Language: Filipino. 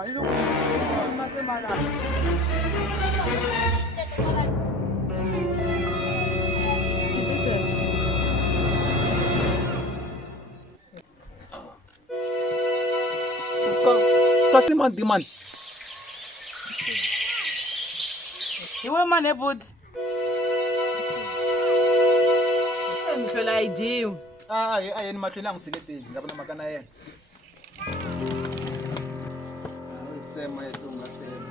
Ilo ko. Mata. Kasi man di man. Iwe man e bud. Mfela idiyo. Ay mathilang tsiketi. Ngabona makana yena. Itsema yetunga sema.